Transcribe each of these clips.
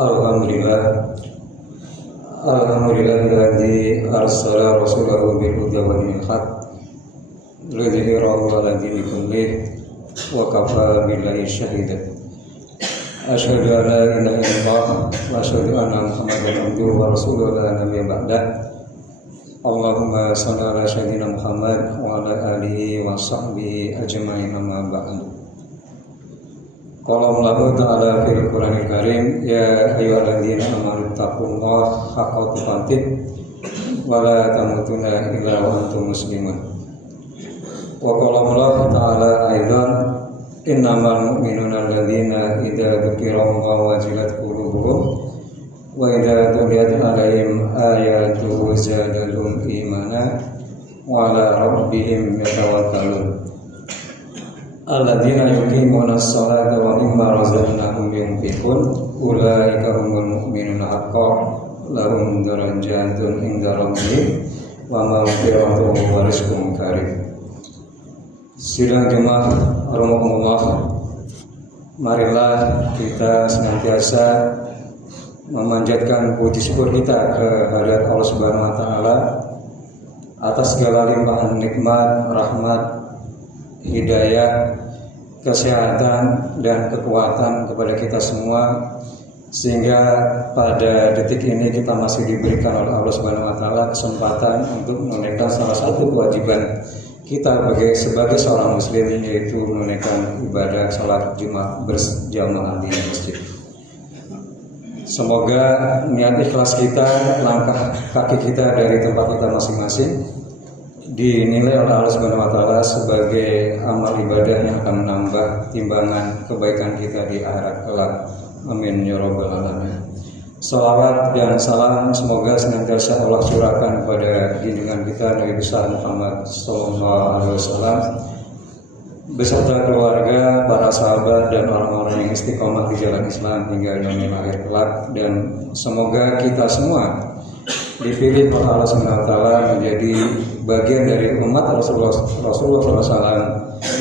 Alhamdulillah, alhamdulillahilladzi arsala rasulahu bil huda wa dinil haq liyudhhirahu 'ala dini kullih wa kafa billahi shahida. Asyhadu an la ilaha illallah wa asyhadu anna Muhammadan abduhu wa rasuluhu la nabiyya ba'dah. Allahumma shalli ala sayyidina Muhammad wa ala alihi wa sahbihi ajma'in, amma ba'du. Qala Allahu ta'ala fil Qur'anil Karim, ya ayyuhalladzina amanu taqullaha haqqa tuqatih wa la tamutunna illa wa antum muslimun. Wa qala Allahu ta'ala aidan, innamal mu'minuna alladzina idza dzukirallahu wajilat qulubuhum wa idza tuliyat 'alaihim ayatuhu zadatuhum imana wa 'ala rabbihim yatawakkalun. Alladzina yuqimuna as-salata wa mimma razaqnahum yunfiqun ulaika humul mu'minuna haqqan lahum darajatun 'inda rabbihim wa maghfiratun wa rizqun karim. Sidang jemaah rahimakumullah, marilah kita senantiasa memanjatkan puji syukur kita kehadirat Allah Subhanahu wa taala atas segala limpahan nikmat, rahmat, hidayah, kesehatan dan kekuatan kepada kita semua, sehingga pada detik ini kita masih diberikan oleh Allah Subhanahu wa taala kesempatan untuk menunaikan salah satu kewajiban kita sebagai seorang muslim, yaitu menunaikan ibadah salat Jumat berjamaah di masjid. Semoga niat ikhlas kita, langkah kaki kita dari tempat kita masing-masing dinilai oleh Allah Subhanahu wa taala sebagai amal ibadah yang akan menambah timbangan kebaikan kita di akhirat kelak. Amin ya rabbal alamin. Salawat dan salam semoga senantiasa Allah curahkan kepada junjungan kita Nabi besar Muhammad sallallahu alaihi wasallam beserta keluarga, para sahabat dan orang-orang yang istiqomah di jalan Islam hingga yaumil akhir kelak, dan semoga kita semua dipilih oleh Allah Subhanahu wa taala menjadi bagian dari umat Rasulullah SAW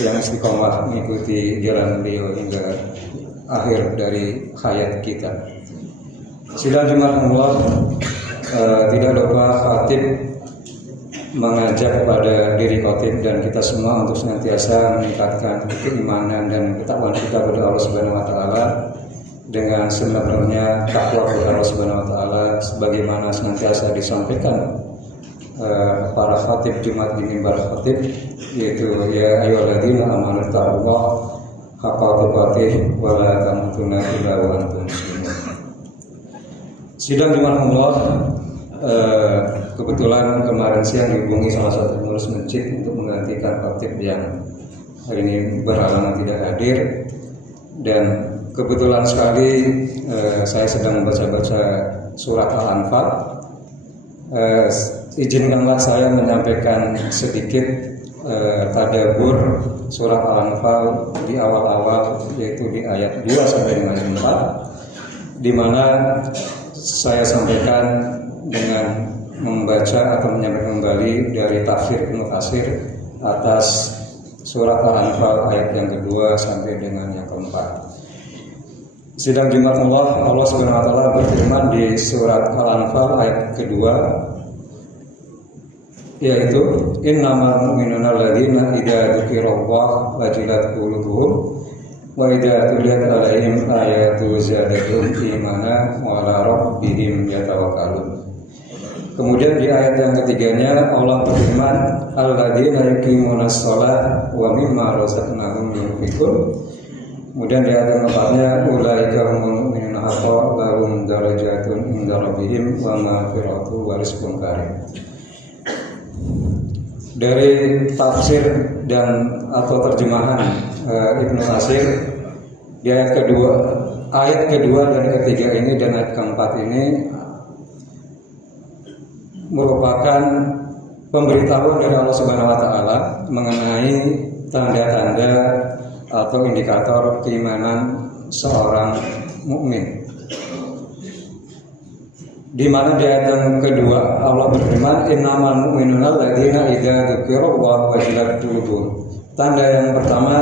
yang istiqomah mengikuti jalan beliau hingga akhir dari hayat kita. Sidang jemaah tidak lupa khatib mengajak kepada diri khatib dan kita semua untuk senantiasa meningkatkan keimanan dan ketakwaan kita kepada Allah Subhanahu wa taala dengan sebenarnya takwa kepada Allah Subhanahu wa taala sebagaimana senantiasa disampaikan para khatib Jumat di mimbar khatib, yaitu ya ayyuhalladzina amanu taqullaha haqqa tuqatih wa la tamutunna illa wa antum muslimun. Sidang jemaah kebetulan kemarin siang dihubungi salah satu pengurus masjid untuk menggantikan khatib yang hari ini berhalangan tidak hadir, dan kebetulan sekali saya sedang membaca surat Al-Anfal. Izinkanlah saya menyampaikan sedikit tadabbur surat Al-Anfal di awal-awal, yaitu di ayat 2 sampai dengan 4, di mana saya sampaikan dengan membaca atau menyampaikan kembali dari tafsir Ibnu Katsir atas surat Al-Anfal ayat yang kedua sampai dengan yang keempat. Sidang Jumat Allah Subhanahu wa taala berfirman di surat Al-Anfal ayat kedua, yaitu innamal mu'minuna alladzina idza dzukirallahu wajilat qulubuhum wa idza tuliyat 'alaihim ayatu zadatuhum imana wa 'ala rabbihim yatawakkalun. Kemudian di ayat yang ketiganya Allah berfirman, alladzina yuqimunas sholata wa mimma razaqnahum yunfiqun. Kemudian di ayat yang keempatnya, ulaika humul mu'minuna haqqan lahum darajatun 'inda rabbihim wa maghfiratun wa rizqun karim. Dari tafsir dan atau terjemahan Ibnu Katsir di ayat kedua dan ketiga ini dan ayat keempat ini merupakan pemberitahuan dari Allah Subhanahu wa taala mengenai tanda-tanda atau indikator keimanan seorang mukmin. Di mana di ayat yang kedua Allah berfirman, innamal mu'minuna alladzina idza dzukirallahu wajilat qulubuhum. Tanda yang pertama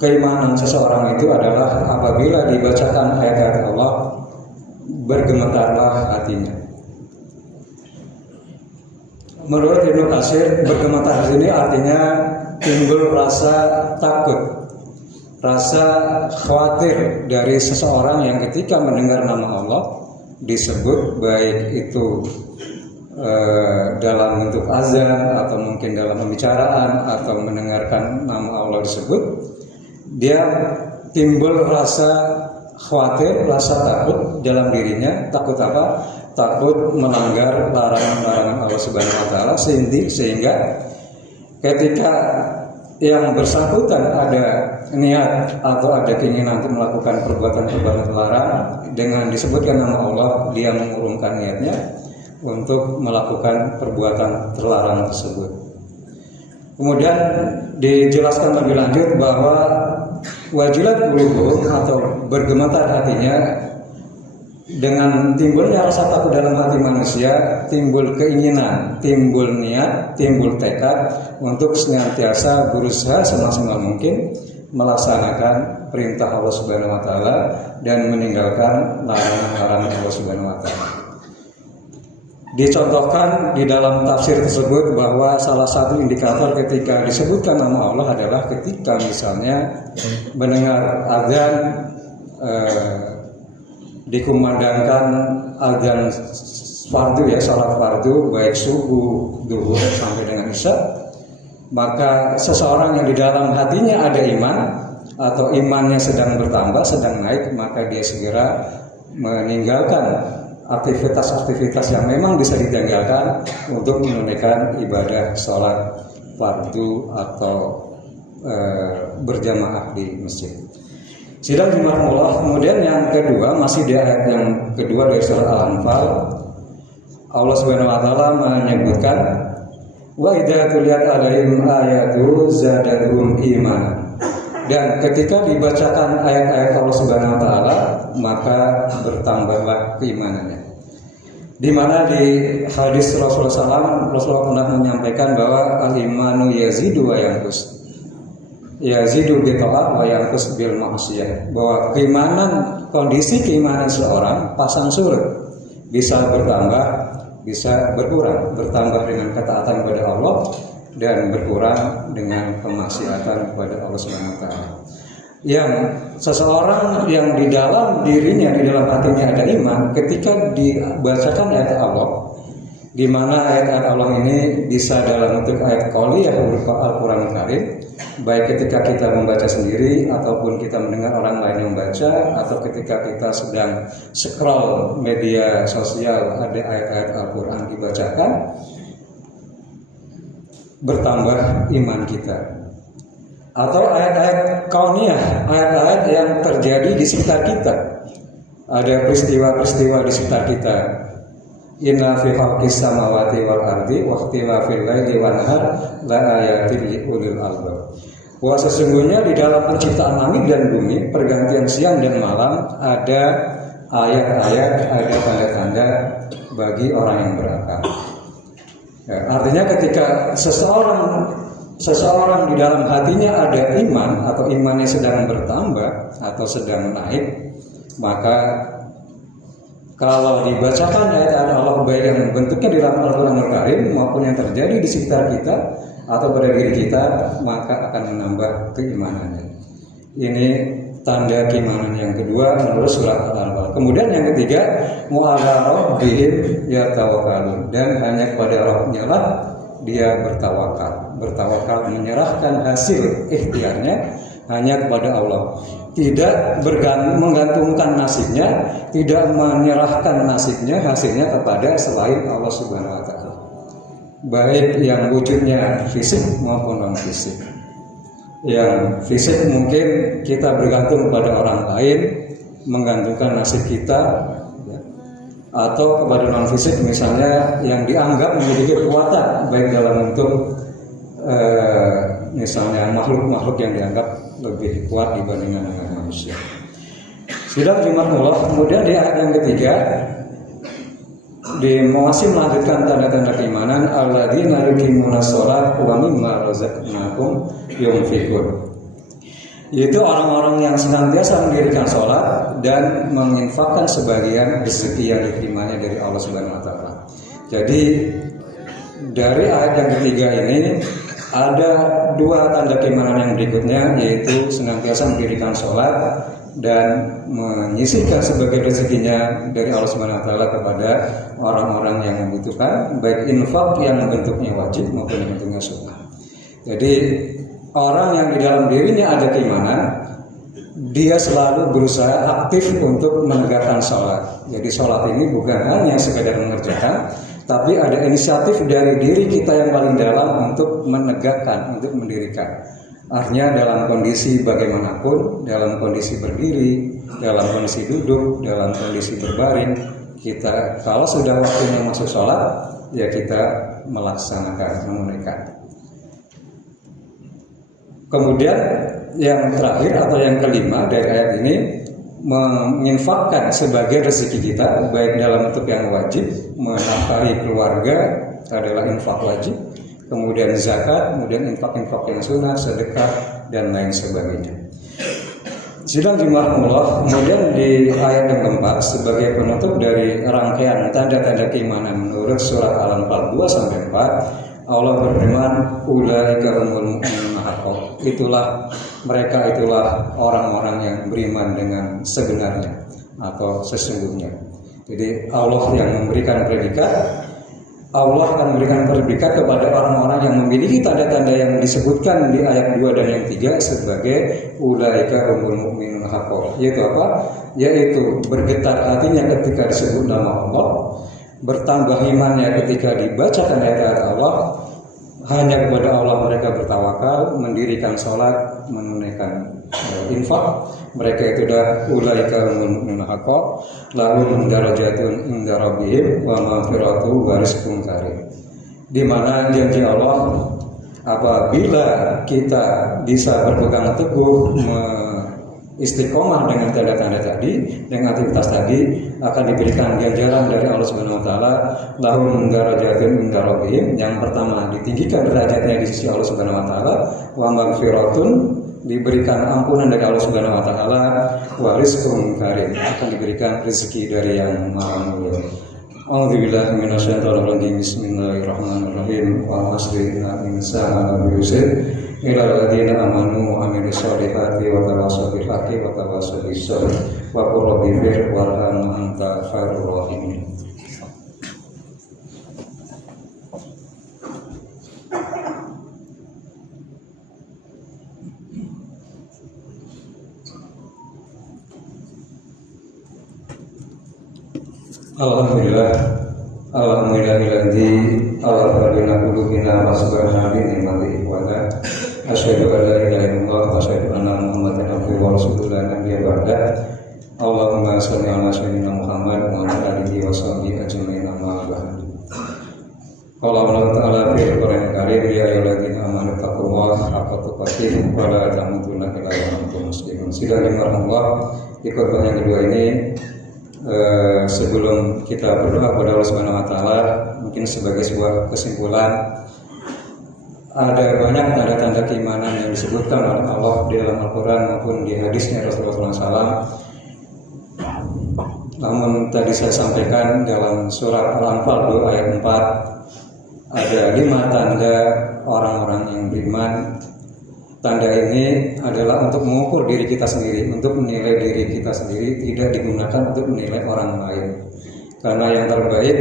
keimanan seseorang itu adalah apabila dibacakan ayat-ayat Allah, bergemetarlah hatinya. Menurut Ibnu Katsir, bergemetar di sini artinya timbul rasa takut, rasa khawatir dari seseorang yang ketika mendengar nama Allah disebut, baik itu dalam bentuk azan atau mungkin dalam pembicaraan atau mendengarkan nama Allah disebut, dia timbul rasa khawatir, rasa takut dalam dirinya. Takut apa? Takut melanggar larangan-larangan Allah Subhanahu wa taala, sehingga ketika yang bersangkutan ada niat atau ada keinginan untuk melakukan perbuatan-perbuatan terlarang, dengan disebutkan nama Allah, dia mengurungkan niatnya untuk melakukan perbuatan terlarang tersebut. Kemudian dijelaskan lebih lanjut bahwa wajilat qulubuhum atau bergemetar hatinya, dengan timbulnya rasa takut dalam hati manusia, timbul keinginan, timbul niat, timbul tekad untuk senantiasa berusaha semaksimal mungkin melaksanakan perintah Allah Subhanahu wa taala dan meninggalkan larangan-larangan Allah Subhanahu wa taala. Dicontohkan di dalam tafsir tersebut bahwa salah satu indikator ketika disebutkan nama Allah adalah ketika misalnya mendengar azan, dikumandangkan azan fardu, ya, salat fardu baik subuh, duhur sampai dengan isya, maka seseorang yang di dalam hatinya ada iman atau imannya sedang bertambah, sedang naik, maka dia segera meninggalkan aktivitas-aktivitas yang memang bisa ditinggalkan untuk menunaikan ibadah sholat fardu atau berjamaah di masjid. Sidang Jumatullah. Kemudian yang kedua, masih di ayat yang kedua dari surat Al-Anfal, Allah Subhanahu wa taala menyebutkan wa idza tuliyat alaihim ayatu zadatuhum imanan. Dan ketika dibacakan ayat-ayat Allah Subhanahu wa taala, maka bertambahlah keimanannya. Di mana di hadis Rasulullah SAW, Rasulullah pernah menyampaikan bahwa al-imanu yazidu wa yanqus. Yazidu bi ta'at wa yanqus bil ma'siyah. Bahwa keimanan, kondisi keimanan seorang pasang surut, bisa bertambah, bisa berkurang, bertambah dengan ketaatan kepada Allah dan berkurang dengan kemaksiatan kepada Allah Subhanahu wa taala. Yang seseorang yang di dalam dirinya, di dalam hatinya ada iman, ketika dibacakan ayat Allah, di mana ayat-ayat Allah ini bisa dalam bentuk ayat qauliyah Al-Qur'an Karim, baik ketika kita membaca sendiri ataupun kita mendengar orang lain yang membaca, atau ketika kita sedang scroll media sosial ada ayat-ayat Al-Qur'an dibacakan, bertambah iman kita. Atau ayat-ayat kauniyah, ayat-ayat yang terjadi di sekitar kita, ada peristiwa-peristiwa di sekitar kita. Inna fi khalqis samawati wal ardi wa ikhtilafil laili wan nahar la ayatin li ulil albab. Bahwa sesungguhnya di dalam penciptaan langit dan bumi, pergantian siang dan malam, ada ayat-ayat, ada tanda-tanda bagi orang yang berakal. Ya, artinya ketika seseorang di dalam hatinya ada iman atau imannya sedang bertambah atau sedang naik, maka kalau dibacakan ayat-ayat Allah, baik yang bentuknya di dalam Al-Qur'anul Karim maupun yang terjadi di sekitar kita atau pada diri kita, maka akan menambah keimanannya. Ini tanda keimanan yang kedua menurut surat Al-Anfal. Kemudian yang ketiga, mu'ala rabbihim yatawakkalun, dan hanya kepada Rabb-nya lah dia bertawakal, menyerahkan hasil ikhtiarnya hanya kepada Allah, tidak menggantungkan nasibnya, tidak menyerahkan nasibnya, hasilnya kepada selain Allah Subhanahu wa taala, baik yang wujudnya fisik maupun non fisik. Yang fisik mungkin kita bergantung kepada orang lain, menggantungkan nasib kita, atau kepada non fisik misalnya yang dianggap memiliki kekuatan baik dalam bentuk misalnya makhluk-makhluk yang dianggap lebih kuat dibandingkan dengan manusia. Sidang Jumatullah. Kemudian di ayat yang ketiga masih melanjutkan tanda-tanda keimanan, alladzina yuqimuna shalah wa mimma razaqnahum yunfiqun. yaitu orang-orang yang senantiasa mendirikan sholat dan menginfakkan sebagian rezeki yang diterimanya dari Allah Subhanahu wa taala. Jadi dari ayat yang ketiga ini ada dua tanda keimanan yang berikutnya, yaitu senantiasa mendirikan sholat dan menyisihkan sebagai rezekinya dari Allah Subhanahu wa taala kepada orang-orang yang membutuhkan, baik infak yang bentuknya wajib maupun yang bentuknya sunnah. Jadi orang yang di dalam dirinya ada keimanan, dia selalu berusaha aktif untuk menegakkan sholat. Jadi sholat ini bukan hanya sekedar mengerjakan, tapi ada inisiatif dari diri kita yang paling dalam untuk menegakkan, untuk mendirikan. Artinya dalam kondisi bagaimanapun, dalam kondisi berdiri, dalam kondisi duduk, dalam kondisi berbaring, kita kalau sudah waktunya masuk sholat, ya kita melaksanakan, menunaikan. Kemudian yang terakhir atau yang kelima dari ayat ini, menginfakkan sebagai rezeki kita, baik dalam bentuk yang wajib, menafkahi keluarga adalah infak wajib, kemudian zakat, kemudian infak-infak yang sunnah, sedekah dan lain sebagainya. Sidang jemaah, kemudian di ayat yang keempat sebagai penutup dari rangkaian tanda-tanda keimanan menurut surat Al-Anfal 2-4, Allah berfirman, ulaika humul mu'minun haqqan. Itulah orang-orang yang beriman dengan sebenarnya atau sesungguhnya. Jadi Allah yang memberikan predikat, Allah akan memberikan predikat kepada orang-orang yang memiliki tanda-tanda yang disebutkan di ayat 2 dan yang 3 sebagai ulaika humul mu'minun haqqan. Yaitu apa? Yaitu bergetar hatinya ketika disebut nama Allah, bertambah imannya ketika dibacakan ayat-ayat Allah, hanya kepada Allah mereka bertawakal, mendirikan sholat, menunaikan infak. Mereka itu dah ulaika humul mu'minun haqqan, lahum darajatun inda rabbihim wa maghfiratu wa rizqun karim. Di mana janji Allah, apabila kita bisa berpegang teguh, istiqomah dengan tanda-tanda tadi, dengan aktivitas tadi, akan diberikan ganjaran dari Allah Subhanahu wa taala, lahum darajatun inda rabbihim. Yang pertama, ditinggikan derajatnya di sisi Allah Subhanahu wa taala, wa maghfiratun, diberikan ampunan dari Allah Subhanahu wa taala, wa rizqun karim, akan diberikan rezeki dari yang Maha Mulia. A'udzubillahi minasyaitonir rajim. Bismillahirrahmanirrahim. Wa asri innal insana lafi khusr illa alladziina amanu wa 'amilus sholihati wa tawassaw bil haqqi wa tawassaw bis sabr wa qul rabbi ighfir warham anta khairur rahimin. Alhamdulillahilladzi awwalana qulubina wa subhana bi ni'matihi wa la asyhadu an la ilaha illallah wa asyhadu anna muhammadan abduhu wa rasuluhu la nabiyya ba'da. Allahumma shalli ala sayyidina Muhammad wa ala alihi wa sahbihi ajma'in, amma ba'du. Qala Allah ta'ala fil Qur'anil Karim, ya ayyuhalladzina amanu taqullaha haqqa tuqatih wa la tamutunna illa wa antum muslimun. Bismillahirrahmanirrahim. Di khutbah yang kedua ini, sebelum kita berdoa kepada Allah Subhanahu wa taala, mungkin sebagai sebuah kesimpulan, ada banyak tanda-tanda keimanan yang disebutkan oleh Allah di dalam Al-Qur'an maupun di hadisnya Rasulullah SAW. Namun tadi saya sampaikan dalam surat Al-Anfal 2 ayat 4 ada 5 tanda orang-orang yang beriman. Tanda ini adalah untuk mengukur diri kita sendiri, untuk menilai diri kita sendiri, tidak digunakan untuk menilai orang lain. Karena yang terbaik,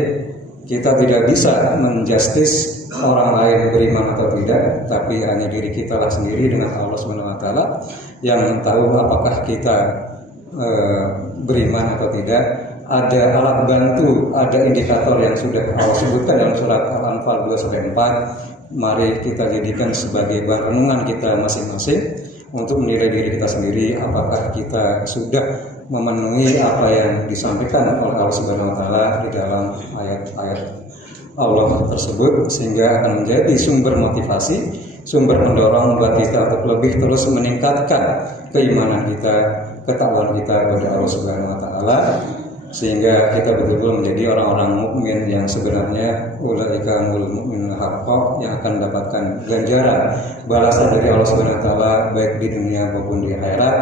kita tidak bisa menjustis orang lain beriman atau tidak, tapi hanya diri kita lah sendiri dengan Allah Subhanahu wa taala yang tahu apakah kita beriman atau tidak. Ada alat bantu, ada indikator yang sudah Allah sebutkan dalam surat Al-Anfal 2-4. Mari kita jadikan sebagai bahan renungan kita masing-masing untuk menilai diri kita sendiri, apakah kita sudah memenuhi apa yang disampaikan oleh Allah Subhanahu wa taala di dalam ayat-ayat Allah tersebut, sehingga akan menjadi sumber motivasi, sumber pendorong buat kita untuk lebih terus meningkatkan keimanan kita, ketakwaan kita kepada Allah Subhanahu wa taala. sehingga kita betul-betul menjadi orang-orang mukmin yang sebenarnya ulaika mu'minun haqqan, yang akan mendapatkan ganjaran balasan dari Allah Subhanahu wa taala baik di dunia maupun di akhirat,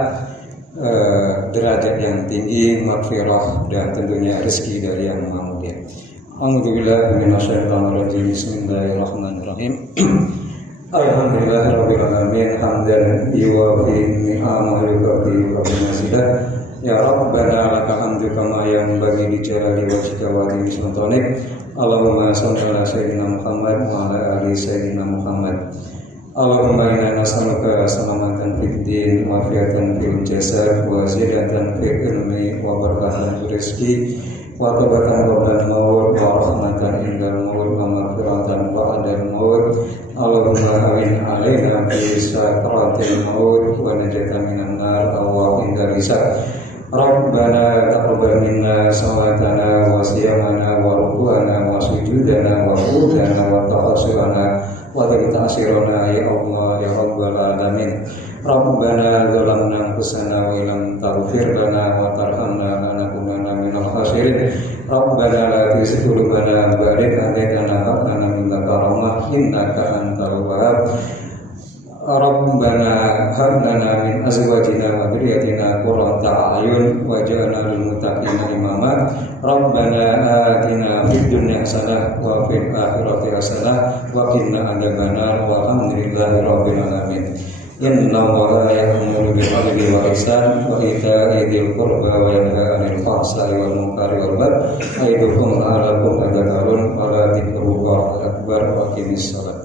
derajat yang tinggi, maghfirah, dan tentunya rezeki dari Yang Maha Mulia. A'udzubillahi minasyaitonir rajim. Bismillahirrahmanirrahim. Alhamdulillahirabbil alamin hamdan yuwafi ni'amahu wa yukafi masidah. Ya Rabbana lakal hamdu kama yanbaghi li jalali wajhika wa azimi sultanik. Allahumma shalli ala sayyidina Muhammad wa ala ali sayyidina Muhammad. Allahumma inna nas'aluka salamatan fid din wa afiatan fil jasad wa ziyadatan fil ilmi wa barakatan fil rizqi wa tabatan qabla al-maut wa rahmatan indal maut wa maghfiratan ba'da al-maut. Allahumma awin alaina fi sakaratil maut wa najatan minan nar wa indal hisab. Rabbana taqabbal minna salatana wa siyamana wa ruku'ana wa sujudana wa qudana wa taqasurana wa ta'asirana ya Allah ya Rabbal alamin. Rabbana zalamna anfusana wa illam taghfir lana wa tarhamna lanakunanna minal khasirin. Rabbana la tuzigh qulubana ba'da idh hadaytana wa hab lana min ladunka rahmah innaka antal wahhab. Rabbana hab lana min azwajina wa dhurriyyatina qurrata a'yun waj'alna lil muttaqina imama. Rabbana atina fid dunya hasanah wa fil akhirati hasanah wa qina adzabannar walhamdulillahi rabbil alamin. Inna Allaha ya'muru bil 'adli wal ihsan wa ita'i dzil qurba wa yanha 'anil fahsya'i wal munkari wal baghi ya'idukum la'allakum tadhakkarun wa la dzikrullahi akbar wa aqimis shalah.